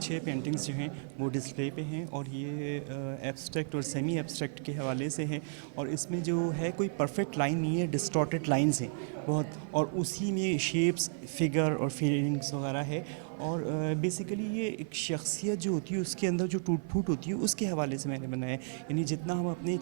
6 paintings जो हैं वो डिस्प्ले पे हैं और ये एब्स्ट्रैक्ट और सेमी एब्स्ट्रैक्ट के हवाले से है और इसमें जो है कोई परफेक्ट लाइन नहीं है, डिस्टॉर्टेड लाइंस हैं बहुत और उसी में शेप्स, फिगर और फीलिंग्स वगैरह है और बेसिकली ये एक शख्सियत जो होती है उसके अंदर जो टूट फूट होती है उसके हवाले से मैंने बनाया है। यानी जितना हम अपनी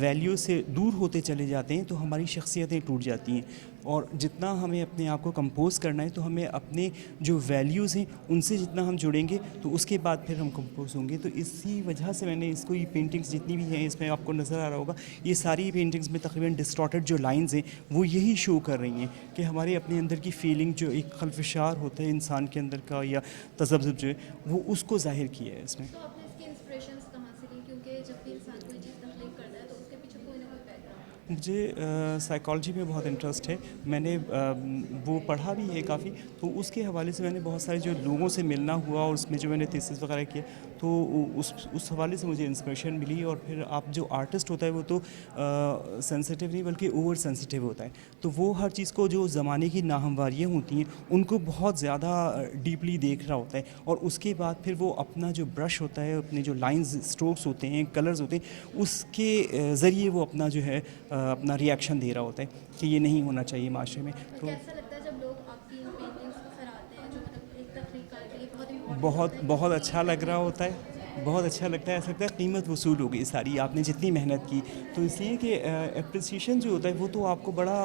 वैल्यू से दूर होते चले जाते हैं तो हमारी शख्सियतें टूट जाती हैं और जितना हमें अपने आप को कंपोज करना है तो हमें अपने जो वैल्यूज़ हैं उनसे जितना हम जुड़ेंगे तो उसके बाद फिर हम कंपोज होंगे। तो इसी वजह से मैंने इसको ये पेंटिंग्स जितनी भी हैं इसमें आपको नज़र आ रहा होगा ये सारी पेंटिंग्स में तकरीबन डिस्टॉर्टेड जो लाइंस हैं वो यही शो कर रही हैं कि हमारे अपने अंदर की फीलिंग जो एक खल्फशार होता है इंसान के अंदर का या तज़ब्ज़ुब जो है वो उसको ज़ाहिर किया है इसमें। तो आपने इसकी इंस्पिरेशंस कहाँ से ली? क्योंकि जब भी इंसान कोई चीज़ तख्लीक करता है तो उसके पीछे कोई ना कोई बैकग्राउंड होता है। मुझे साइकोलॉजी में बहुत इंटरेस्ट है। मैंने वो पढ़ा भी है काफ़ी, तो उसके हवाले से मैंने बहुत सारे जो लोगों से मिलना हुआ और उसमें जो मैंने थीसिस वगैरह किया तो उस हवाले से मुझे इंस्पिरेशन मिली। और फिर आप जो आर्टिस्ट होता है वो तो सेंसिटिव नहीं बल्कि ओवर सेंसिटिव होता है, तो वो हर चीज़ को जो ज़माने की नाहमवारियाँ होती हैं उनको बहुत ज़्यादा डीपली देख रहा होता है और उसके बाद फिर वो अपना जो ब्रश होता है, अपने जो लाइंस स्ट्रोक्स होते हैं, कलर्स होते हैं, उसके ज़रिए वो अपना जो है अपना रिएक्शन दे रहा होता है कि ये नहीं होना चाहिए माशरे में। तो तो कैसा लगता है जब लोग आपकी इन पेंटिंग्स को सराहते हैं, जो मतलब एक तख्लीकार के लिए बहुत इंपॉर्टेंट होता बहुत है बहुत किसी अच्छा लग रहा तख्लीक होता को? है, बहुत अच्छा लगता है। ऐसा लगता है कीमत वसूल हो गई सारी, आपने जितनी मेहनत की। तो इसलिए कि एप्रिसिएशन जो होता है वो तो आपको बड़ा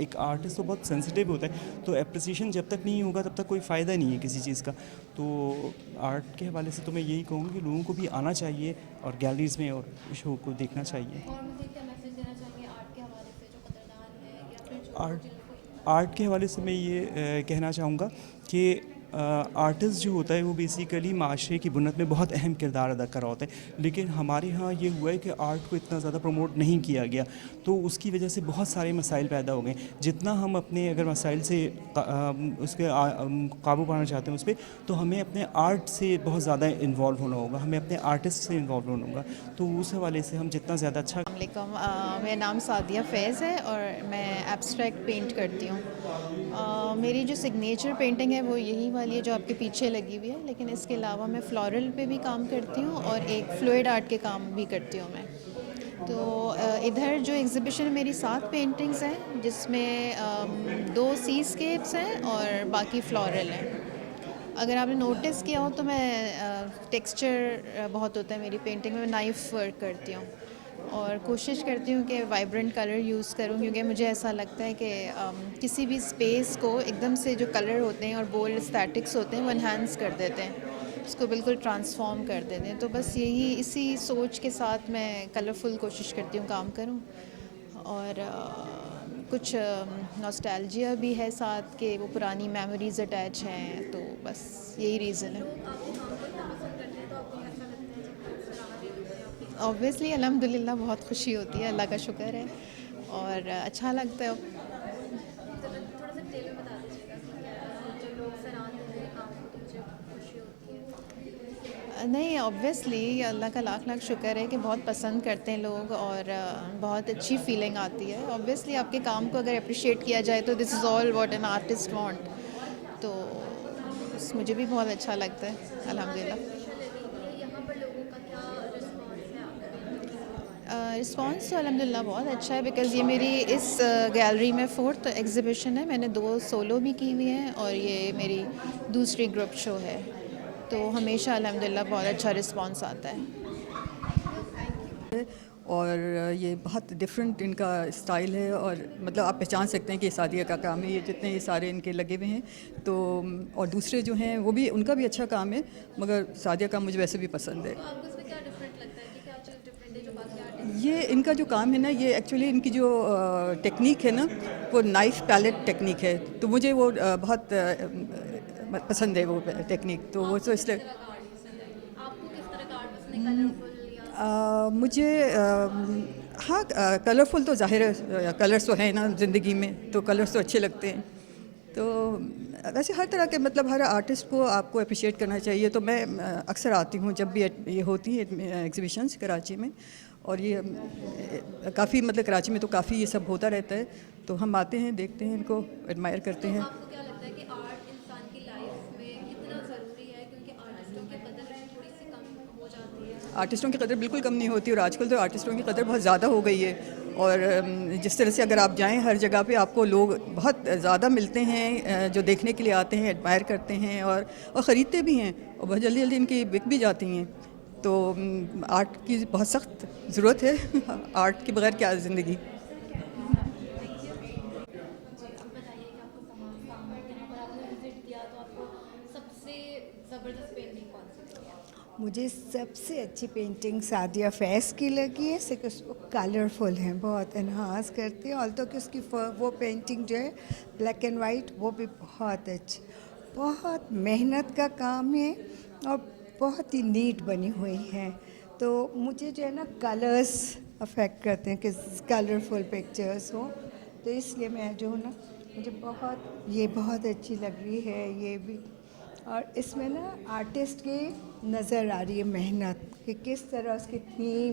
एक आर्टिस्ट तो बहुत सेंसिटिव होता है, तो एप्रिसिएशन जब तक नहीं होगा तब तक कोई फ़ायदा नहीं है किसी चीज़ का। तो आर्ट के हवाले से तो मैं यही कहूँगी कि लोगों को भी आना चाहिए और गैलरीज़ में और शो को देखना चाहिए। और मुझे क्या मैसेज देना चाहेंगे आर्ट के हवाले से, जो कदरदान है या फिर जो आर्ट जिन लोगों को आर्ट के हवाले से मैं ये कहना चाहूँगा कि आर्टिस्ट जो होता है वो बेसिकली माशरे की बुनियाद में बहुत अहम किरदार अदा कर रहा होता है, लेकिन हमारे यहाँ ये हुआ है कि आर्ट को इतना ज़्यादा प्रमोट नहीं किया गया, तो उसकी वजह से बहुत सारे मसाइल पैदा हो गए। जितना हम अपने अगर मसाइल से उसके काबू पाना चाहते हैं उस पर, तो हमें अपने आर्ट से बहुत ज़्यादा इन्वॉल्व होना होगा, हमें अपने आर्टिस्ट से इन्वॉल्व होना होगा। तो उस हवाले से हम जितना ज़्यादा अच्छा अस्सलामुअलैकुम, मेरा नाम सादिया फ़ैज़ है और मैं एब्स्ट्रैक्ट पेंट करती हूँ। मेरी जो सिग्नेचर पेंटिंग है वो यही वाली है जो आपके पीछे लगी हुई है, लेकिन इसके अलावा मैं फ्लोरल पे भी काम करती हूँ और एक फ्लूइड आर्ट के काम भी करती हूँ मैं। तो इधर जो एग्ज़िबिशन में मेरी 7 पेंटिंग्स हैं जिसमें 2 सीस्केप्स हैं और बाकी फ्लोरल हैं। अगर आपने नोटिस किया हो तो मैं टेक्सचर बहुत होता है मेरी पेंटिंग में, नाइफ वर्क करती हूँ और कोशिश करती हूँ कि वाइब्रेंट कलर यूज़ करूँ, क्योंकि मुझे ऐसा लगता है कि किसी भी स्पेस को एकदम से जो कलर होते हैं और बोल्ड एस्थेटिक्स होते हैं वो इन्हांस कर देते हैं, उसको बिल्कुल ट्रांसफॉर्म कर देते हैं। तो बस यही इसी सोच के साथ मैं कलरफुल कोशिश करती हूँ काम करूँ और कुछ नॉस्टैल्जिया भी है साथ के, वो पुरानी मेमोरीज अटैच हैं, तो बस यही रीज़न है। लोग आपके काम को इतना पसंद करते हैं तो आपको कैसा लगता है जब लोग सराह रहे होते हैं आपके काम को? ऑब्वियसली अल्हम्दुलिल्लाह बहुत खुशी होती है, अल्लाह का शुक्र है और अच्छा लगता है। ज़रा थोड़ा सा डिटेल में बता दीजिएगा कि क्या जब लोग सराहते हैं मेरे काम को तो मुझे खुशी होती है। नहीं, ऑब्वियसली अल्लाह का लाख लाख शुक्र है कि बहुत पसंद करते हैं लोग और बहुत अच्छी फीलिंग आती है। ऑब्वियसली आपके काम को अगर अप्रिशिएट किया जाए तो this is all what an artist want, तो मुझे भी बहुत अच्छा लगता है जो आज अल्हम्दुलिल्लाह। एग्जीबिशन लगी हुई है यहाँ पर लोगों का क्या रिस्पांस है आपकी पेंटिंग्स के हवाले से? रिस्पॉन्स तो अल्हम्दुलिल्लाह बहुत अच्छा है, बिकॉज़ ये मेरी इस गैलरी में 4th एग्ज़िबिशन है। मैंने 2 सोलो भी की हुई हैं और ये मेरी दूसरी ग्रुप शो है, तो हमेशा अल्हम्दुलिल्लाह बहुत अच्छा रिस्पॉन्स आता है। Thank you. और ये बहुत डिफरेंट इनका स्टाइल है और मतलब आप पहचान सकते हैं कि ये सादिया का काम है, ये जितने ये सारे इनके लगे हुए हैं। तो और दूसरे जो हैं वो भी, उनका भी अच्छा काम है, मगर सादिया का मुझे वैसे भी पसंद है। तो आपको इसमें क्या डिफरेंट लगता है कि क्या चीज़ डिफरेंट है जो बाकी आर्टिस्ट ये इनका जो काम है ना, ये एक्चुअली इनकी जो टेक्निक है ना, वो नाइफ पैलेट टेक्निक है, तो मुझे वो बहुत पसंद है वो टेक्निक, तो वो आपको तो किस इसलिए तरह का आर्ट पसंद है? आपको किस तरह का आर्ट पसंद है, कलरफुल या मुझे हाँ, कलरफुल तो ज़ाहिर है, कलर्स तो हैं ना ज़िंदगी में, तो कलर्स तो अच्छे लगते हैं। तो वैसे हर तरह के, मतलब हर आर्टिस्ट को आपको अप्रिशिएट करना चाहिए। तो मैं अक्सर आती हूँ जब भी ये होती है एग्जीबिशंस कराची में, और ये काफ़ी, मतलब कराची में तो काफ़ी ये सब होता रहता है, तो हम आते हैं, देखते हैं, इनको एडमायर करते तो हैं। आपको क्या लगता है कि आर्ट इंसान की लाइफ में कितना ज़रूरी है? क्योंकि आर्टिस्टों के आर्टिस्टों की कदर बिल्कुल कम नहीं होती, और आजकल तो आर्टिस्टों की कदर बहुत ज़्यादा हो गई है। और जिस तरह से अगर आप जाएं हर जगह पे आपको लोग बहुत ज़्यादा मिलते हैं जो देखने के लिए आते हैं, एडमायर करते हैं और ख़रीदते भी हैं, और बहुत जल्दी जल्दी इनकी बिक भी जाती हैं। तो आर्ट की बहुत सख्त ज़रूरत है। आर्ट के बगैर क्या ज़िंदगी। बताइए कि आपको यहाँ पर आपने विजिट किया तो आपको सबसे ज़बरदस्त पेंटिंग कौन सी लगी? मुझे सबसे अच्छी पेंटिंग सादिया फैज़ की लगी है, सिर्फ उसको कलरफुल है, बहुत एनहांस करती है। ऑल्दो कि उसकी वो पेंटिंग जो है ब्लैक एंड वाइट, वो भी बहुत अच्छी, बहुत मेहनत का काम है और बहुत ही नीट बनी हुई है। तो मुझे जो है ना कलर्स अफेक्ट करते हैं कि कलरफुल पिक्चर्स हो, तो इसलिए मैं जो हूँ ना, मुझे ये बहुत अच्छी लग रही है ये भी। और इसमें ना आर्टिस्ट की नज़र आ रही है मेहनत कि किस तरह उसकी थीम,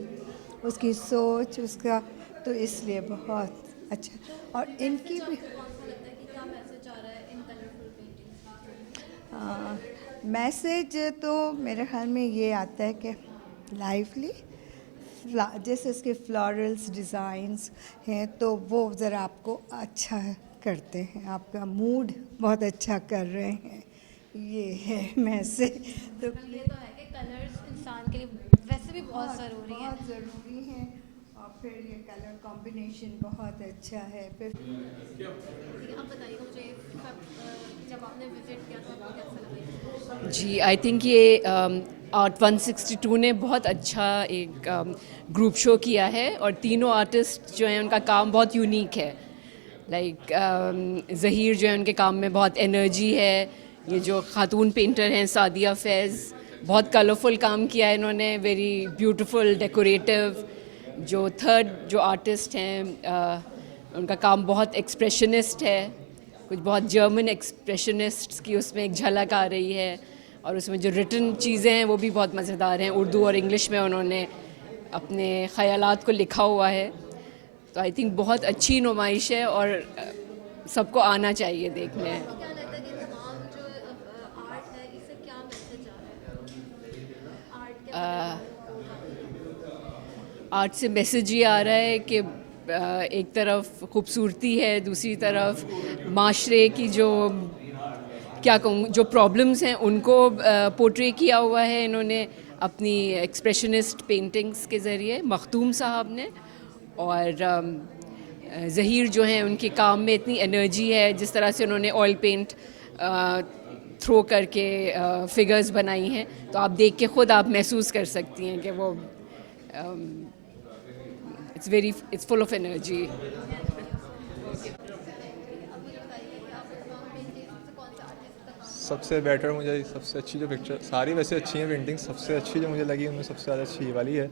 उसकी सोच, उसका, तो इसलिए बहुत अच्छा। और इनकी भी कौन सा लगता है कि क्या मैसेज आ रहा है इन कलरफुल पेंटिंग्स? मैसेज तो मेरे ख्याल में ये आता है कि लाइवली, जैसे उसके फ्लोरल्स डिज़ाइंस हैं तो वो ज़रा आपको अच्छा करते हैं, आपका मूड बहुत अच्छा कर रहे हैं, ये है मैसेज। तो ये तो है कि कलर्स इंसान के लिए वैसे भी बहुत ज़रूरी है। बहुत ज़रूरी है, और फिर ये कलर कॉम्बिनेशन बहुत अच्छा है। फिर आप बताइए मुझे जब आपने विजिट किया तो आपको कैसा लगा? जी, आई थिंक ये आर्ट 162 ने बहुत अच्छा एक ग्रुप शो किया है, और तीनों आर्टिस्ट जो हैं उनका काम बहुत यूनिक है। लाइक ज़हीर जो है उनके काम में बहुत एनर्जी है। ये जो खातून पेंटर हैं सादिया फैज़, बहुत कलरफुल काम किया है इन्होंने, वेरी ब्यूटीफुल डेकोरेटिव। जो थर्ड जो आर्टिस्ट हैं उनका काम बहुत एक्सप्रेशनिस्ट है, कुछ बहुत जर्मन एक्सप्रेशनिस्ट्स की उसमें एक झलक आ रही है, और उसमें जो रिटन चीज़ें हैं वो भी बहुत मज़ेदार हैं। उर्दू और इंग्लिश में उन्होंने अपने ख़यालात को लिखा हुआ है। तो आई थिंक बहुत अच्छी नुमाइश है और सबको आना चाहिए देखने। क्या लगता है कि तमाम जो आर्ट है इससे क्या मैसेज आ रहा है? आर्ट के आर्ट से मैसेज ये आ रहा है कि एक तरफ खूबसूरती है, दूसरी तरफ माशरे की जो क्या कहूँ जो प्रॉब्लम्स हैं उनको पोर्ट्रे किया हुआ है इन्होंने अपनी एक्सप्रेशनिस्ट पेंटिंग्स के ज़रिए, मखदूम साहब ने। और ज़हीर जो हैं उनके काम में इतनी एनर्जी है, जिस तरह से उन्होंने ऑयल पेंट थ्रो करके फिगर्स बनाई हैं, तो आप देख के ख़ुद आप महसूस कर सकती हैं कि वो it's full of energy. सबसे बेटर मुझे सबसे अच्छी जो पिक्चर, सारी वैसे अच्छी हैं पेंटिंग, सबसे अच्छी जो मुझे लगी उनमें सबसे ज़्यादा अच्छी ये वाली है।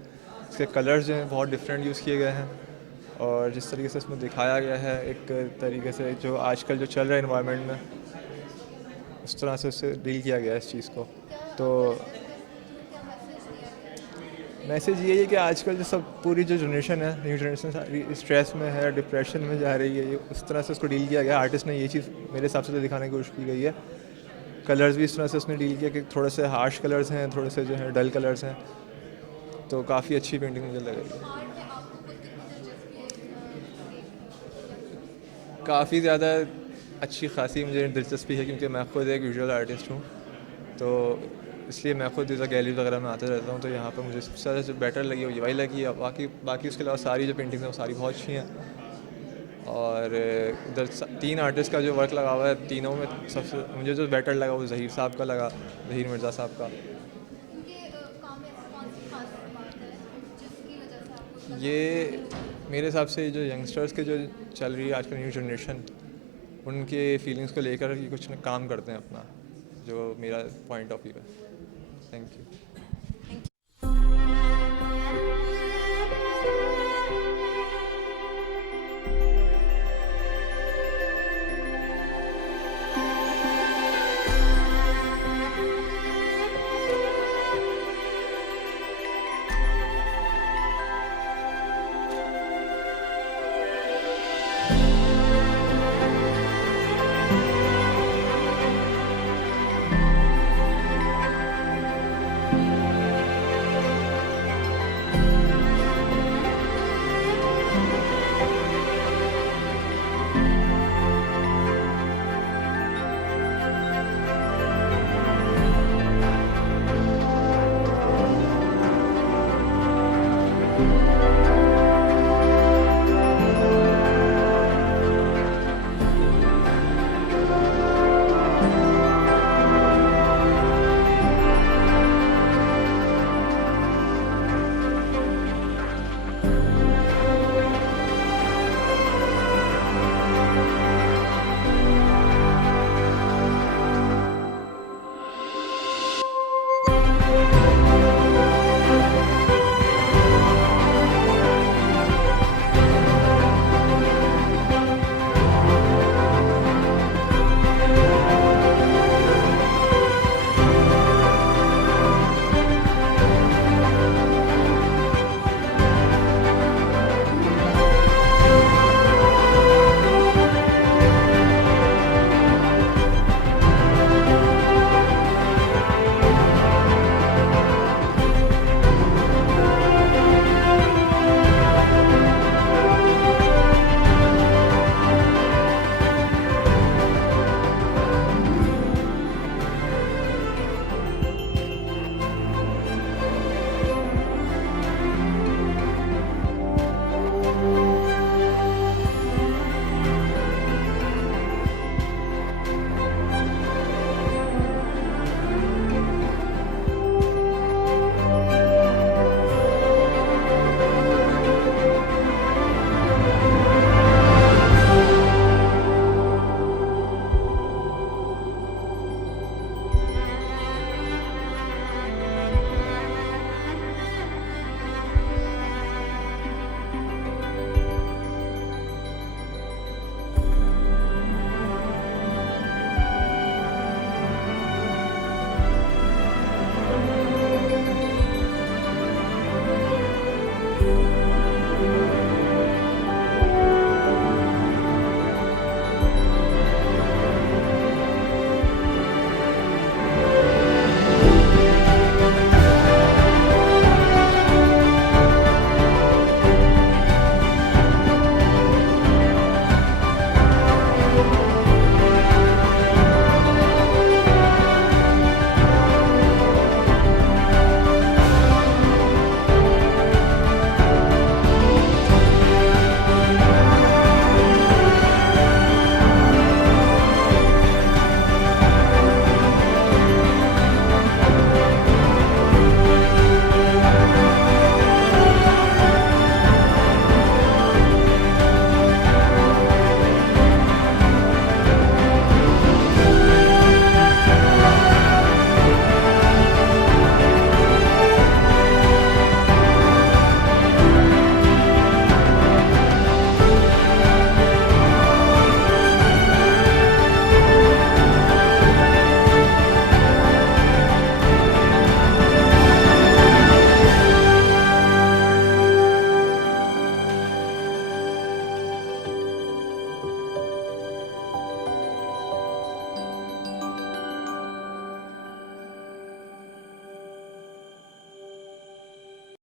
इसके कलर्स जो हैं बहुत डिफरेंट यूज़ किए गए हैं, और जिस तरीके से इसमें दिखाया गया है एक तरीके से जो आजकल जो चल रहा है इन्वायरमेंट में, उस तरह से उससे डील किया गया है इस चीज़ को। तो मैसेज ये है कि आजकल जो सब पूरी जो जनरेशन है, न्यू जनरेशन सारी स्ट्रेस में है, डिप्रेशन में जा रही है, उस तरह से उसको डील किया गया। आर्टिस्ट ने ये चीज़ मेरे हिसाब से तो दिखाने की कोशिश की गई है। कलर्स भी इस तरह से उसने डील किया कि थोड़े से हार्श कलर्स हैं, थोड़े से जो है डल कलर्स हैं, तो काफ़ी अच्छी पेंटिंग मुझे लग रही है। काफ़ी ज़्यादा अच्छी खासी मुझे दिलचस्पी है, क्योंकि मैं खुद एक विजुअल आर्टिस्ट हूँ, तो इसलिए मैं खुद इधर गैलरी वगैरह में आता रहता हूँ। तो यहाँ पर मुझे सबसे ज़्यादा जो बेटर लगी वो ये वाली लगी है। बाकी उसके अलावा सारी जो पेंटिंग्स हैं वो सारी बहुत अच्छी हैं। और इधर 3 आर्टिस्ट का जो वर्क लगा हुआ है, तीनों में सबसे मुझे जो बेटर लगा वो ज़हीर साहब का लगा, ज़हीर मिर्ज़ा साहब का। ये मेरे हिसाब से जो यंगस्टर्स के जो चल रही है आजकल न्यू जनरेशन, उनके फीलिंग्स को लेकर ये कुछ काम करते हैं अपना, जो मेरा पॉइंट ऑफ व्यू है। Thank you. है।